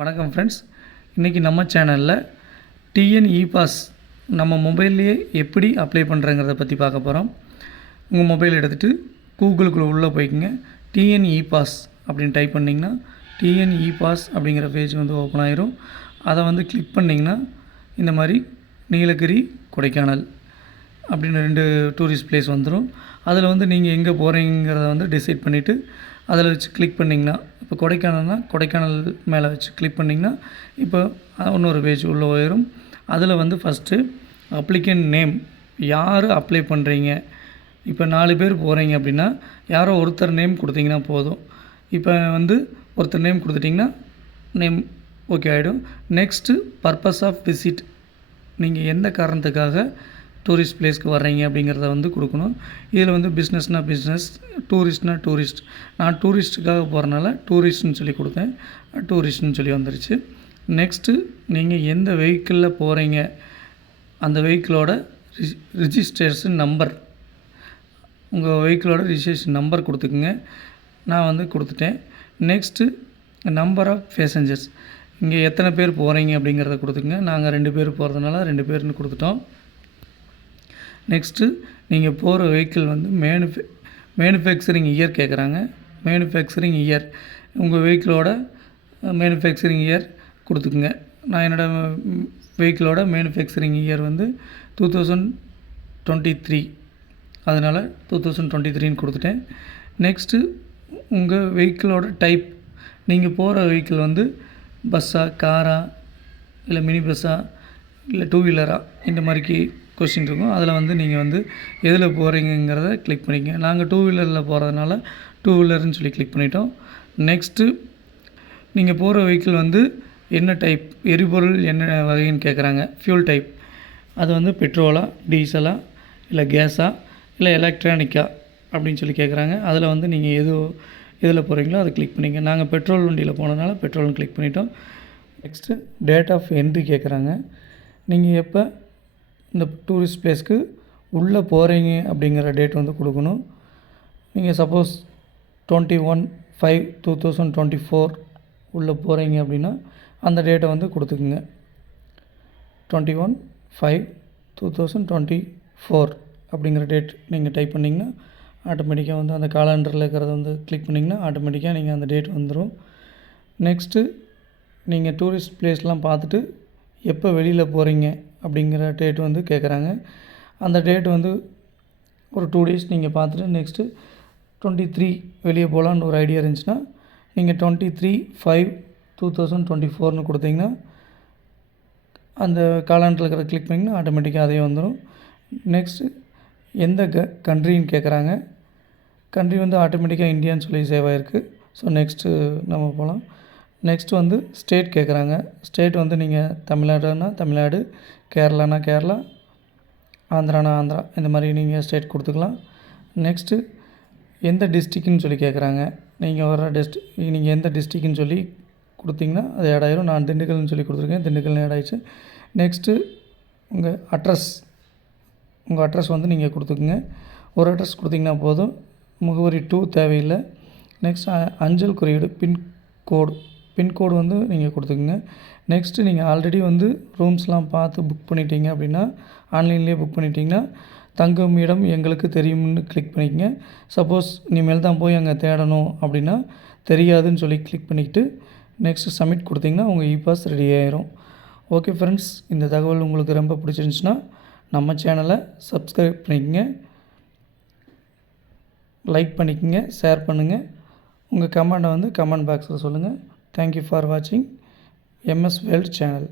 வணக்கம் ஃப்ரெண்ட்ஸ், இன்றைக்கி நம்ம சேனலில் டிஎன் இ-பாஸ் நம்ம மொபைல்லையே எப்படி அப்ளை பண்ணுறங்கிறத பற்றி பார்க்க போகிறோம். உங்கள் மொபைல் எடுத்துகிட்டு கூகுளுக்குள்ளே உள்ளே போய்க்குங்க. டிஎன் இ-பாஸ் அப்படின்னு டைப் பண்ணிங்கன்னா டிஎன் இ-பாஸ் அப்படிங்கிற பேஜ் ஓப்பன் ஆயிரும். அதை கிளிக் பண்ணிங்கன்னா இந்த மாதிரி நீலகிரி, கொடைக்கானல் அப்படின்னு 2 டூரிஸ்ட் பிளேஸ் வந்துடும். அதில் நீங்கள் எங்கே போகிறீங்கிறத டிசைட் பண்ணிவிட்டு அதில் வச்சு கிளிக் பண்ணிங்கன்னா, இப்போ கொடைக்கானல்னா கொடைக்கானல் மேலே வச்சு கிளிக் பண்ணிங்கன்னா இப்போ இன்னொரு பேஜ் உள்ளே போயிடும். அதில் ஃபஸ்ட்டு அப்ளிகண்ட் நேம், யார் அப்ளை பண்ணுறீங்க. இப்போ 4 பேர் போகிறீங்க அப்படின்னா யாரோ ஒருத்தர் நேம் கொடுத்தீங்கன்னா போதும். இப்போ ஒருத்தர் நேம் கொடுத்துட்டிங்கன்னா நேம் ஓகே ஆகிடும். நெக்ஸ்ட்டு பர்பஸ் ஆஃப் விசிட், நீங்கள் எந்த காரணத்துக்காக டூரிஸ்ட் பிளேஸ்க்கு வர்றீங்க அப்படிங்கிறத கொடுக்கணும். இதில் பிஸ்னஸ்னால் பிஸ்னஸ், டூரிஸ்ட்னால் டூரிஸ்ட். நான் டூரிஸ்ட்டுக்காக போகிறனால டூரிஸ்ட்னு சொல்லி கொடுத்தேன். டூரிஸ்ட்னு சொல்லி வந்துருச்சு. நெக்ஸ்ட்டு நீங்கள் எந்த வெஹிக்கிளில் போகிறீங்க, அந்த வெஹிக்கிளோட ரிஜிஸ்ட்ரேஷன் நம்பர், உங்கள் வெஹிக்கிளோட ரிஜிஸ்ட்ரேஷன் நம்பர் கொடுத்துக்குங்க. நான் கொடுத்துட்டேன். நெக்ஸ்ட்டு நம்பர் ஆஃப் பேசஞ்சர்ஸ், இங்கே எத்தனை பேர் போகிறீங்க அப்படிங்கிறத கொடுத்துக்குங்க. நாங்கள் 2 பேர் போகிறதுனால 2 பேர்னு கொடுத்துட்டோம். நெக்ஸ்ட்டு நீங்கள் போகிற வெஹிக்கிள் மேனுஃபேக்சரிங் இயர் கேட்குறாங்க. மேனுஃபேக்சரிங் இயர், உங்கள் வெஹிக்கிளோட மேனுஃபேக்சரிங் இயர் கொடுத்துக்குங்க. நான் என்னோடய வெஹிக்கிளோட மேனுஃபேக்சரிங் இயர் 2023, அதனால் 2023ன்னு கொடுத்துட்டேன். நெக்ஸ்ட்டு உங்கள் வெஹிக்கிளோட டைப், நீங்கள் போகிற வெஹிக்கிள் பஸ்ஸா, காரா, இல்லை மினி பஸ்ஸா, இல்லை 2 வீலரா, இந்த மாதிரிக்கு கொஸ்டின் இருக்கும். அதில் நீங்கள் எதில் போகிறீங்கிறத கிளிக் பண்ணிக்கங்க. நாங்கள் 2 வீலரில் போகிறதுனால 2 வீலர்னு சொல்லி கிளிக் பண்ணிட்டோம். நெக்ஸ்ட்டு நீங்கள் போகிற வெஹிக்கிள் என்ன டைப், எரிபொருள் என்ன வகைன்னு கேட்குறாங்க. ஃபியூல் டைப், அது பெட்ரோலா, டீசலா, இல்லை கேஸா, இல்லை எலக்ட்ரானிக்கா அப்படின்னு சொல்லி கேட்குறாங்க. அதில் நீங்கள் எதில் போகிறீங்களோ அதை கிளிக் பண்ணிங்க. நாங்கள் பெட்ரோல் வண்டியில் போனதுனால பெட்ரோல்னு கிளிக் பண்ணிட்டோம். நெக்ஸ்ட்டு டேட் ஆஃப் என்ட்ரி கேட்குறாங்க. நீங்கள் எப்போ இந்த டூரிஸ்ட் பிளேஸ்க்கு உள்ளே போகிறீங்க அப்படிங்கிற டேட் கொடுக்கணும். நீங்கள் சப்போஸ் 21/5/2024 உள்ளே போகிறீங்க அப்படின்னா அந்த டேட்டை கொடுத்துக்குங்க. 21/5/2024 அப்படிங்கிற டேட் நீங்கள் டைப் பண்ணிங்கன்னா ஆட்டோமேட்டிக்காக அந்த காலண்டரில் இருக்கிறத கிளிக் பண்ணிங்கன்னா ஆட்டோமேட்டிக்காக நீங்கள் அந்த டேட் வந்துடும். நெக்ஸ்ட்டு நீங்கள் டூரிஸ்ட் பிளேஸ்லாம் பார்த்துட்டு எப்போ வெளியில் போகிறீங்க அப்படிங்கிற டேட் கேட்குறாங்க. அந்த டேட் ஒரு 2 டேஸ் நீங்கள் பார்த்துட்டு நெக்ஸ்ட்டு 23 வெளியே போகலான்னு ஒரு ஐடியா இருந்துச்சுன்னா நீங்கள் 23/5/2024ன்னு கொடுத்தீங்கன்னா அந்த காலண்டரில் இருக்கிற கிளிக் பண்ணிங்கன்னா ஆட்டோமேட்டிக்காக அதே வந்துடும். நெக்ஸ்ட்டு எந்த கண்ட்ரின்னு கேட்குறாங்க. கண்ட்ரி ஆட்டோமேட்டிக்காக இந்தியான்னு சொல்லி சேவ் ஆகிருக்கு. ஸோ நெக்ஸ்ட்டு நம்ம போகலாம். நெக்ஸ்ட்டு ஸ்டேட் கேட்குறாங்க. ஸ்டேட் நீங்கள் தமிழ்நாடுனா தமிழ்நாடு, கேரளானா கேரளா, ஆந்திரானா ஆந்திரா, இந்த மாதிரி நீங்கள் ஸ்டேட் கொடுத்துக்கலாம். நெக்ஸ்ட்டு எந்த டிஸ்ட்ரிக்ட்னு சொல்லி கேட்குறாங்க. நீங்கள் வர நீங்கள் எந்த டிஸ்ட்ரிக்ட்னு சொல்லி கொடுத்தீங்கன்னா அது ஆட் ஆயிரும். நான் திண்டுக்கல்னு சொல்லி கொடுத்துருக்கேன், திண்டுக்கல்னு ஆட் ஆயிடுச்சு. நெக்ஸ்ட்டு உங்கள் அட்ரஸ் நீங்கள் கொடுத்துக்குங்க. ஒரு அட்ரஸ் கொடுத்திங்கன்னா போதும், முகவரி 2 தேவையில்லை. நெக்ஸ்ட் அஞ்சல் குறியீடு, பின்கோடு நீங்கள் கொடுத்துக்குங்க. நெக்ஸ்ட்டு நீங்கள் ஆல்ரெடி ரூம்ஸ்லாம் பார்த்து புக் பண்ணிட்டீங்க அப்படின்னா, ஆன்லைன்லேயே புக் பண்ணிட்டீங்கன்னா தங்கும் இடம் எங்களுக்கு தெரியும்னு கிளிக் பண்ணிக்கங்க. சப்போஸ் இனிமேல் தான் போய் அங்கே தேடணும் அப்படின்னா தெரியாதுன்னு சொல்லி கிளிக் பண்ணிக்கிட்டு நெக்ஸ்ட்டு சப்மிட் கொடுத்தீங்கன்னா உங்கள் இ-பாஸ் ரெடி ஆயிரும். ஓகே ஃப்ரெண்ட்ஸ், இந்த தகவல் உங்களுக்கு ரொம்ப பிடிச்சிருந்துச்சுன்னா நம்ம சேனலை சப்ஸ்கிரைப் பண்ணிக்கங்க, லைக் பண்ணிக்கங்க, ஷேர் பண்ணுங்கள். உங்கள் கமெண்ட்டை கமெண்ட் பாக்ஸில் சொல்லுங்கள். தேங்க்யூ ஃபார் வாட்சிங் MS World சேனல்.